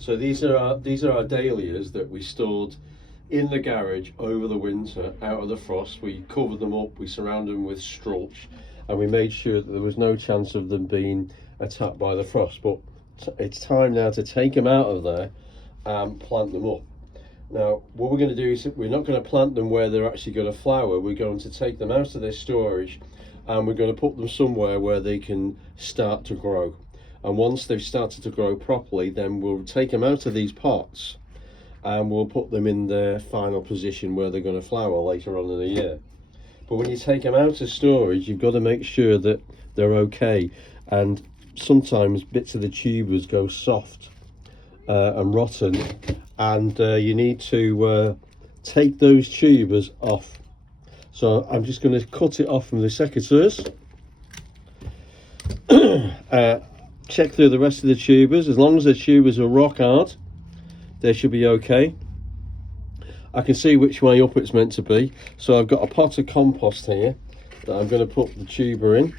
So these are our dahlias that we stored in the garage over the winter out of the frost. We covered them up, we surrounded them with strulch, and we made sure that there was no chance of them being attacked by the frost. But it's time now to take them out of there and plant them up. Now what we're going to do is we're not going to plant them where they're actually going to flower. We're going to take them out of their storage and we're going to put them somewhere where they can start to grow. And once they've started to grow properly, then we'll take them out of these pots and we'll put them in their final position where they're going to flower later on in the year. But when you take them out of storage, you've got to make sure that they're okay, and sometimes bits of the tubers go soft and rotten, and you need to take those tubers off. So I'm just going to cut it off from the secateurs. Check through the rest of the tubers. As long as the tubers are rock hard, they should be okay. I can see which way up it's meant to be. So I've got a pot of compost here that I'm going to put the tuber in.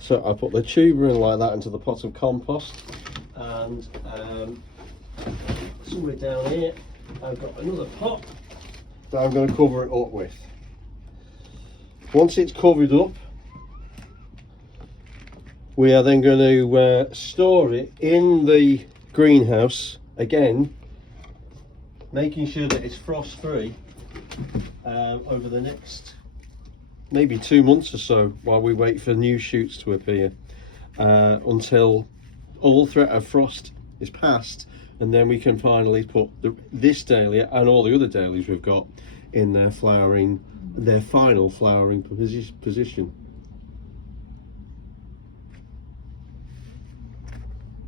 So I put the tuber in like that into the pot of compost, and somewhere down here I've got another pot that I'm going to cover it up with. Once it's covered up, we are then going to store it in the greenhouse again, making sure that it's frost free over the next maybe 2 months or so, while we wait for new shoots to appear, until all threat of frost is past, and then we can finally put this dahlia and all the other dahlias we've got in their final flowering position.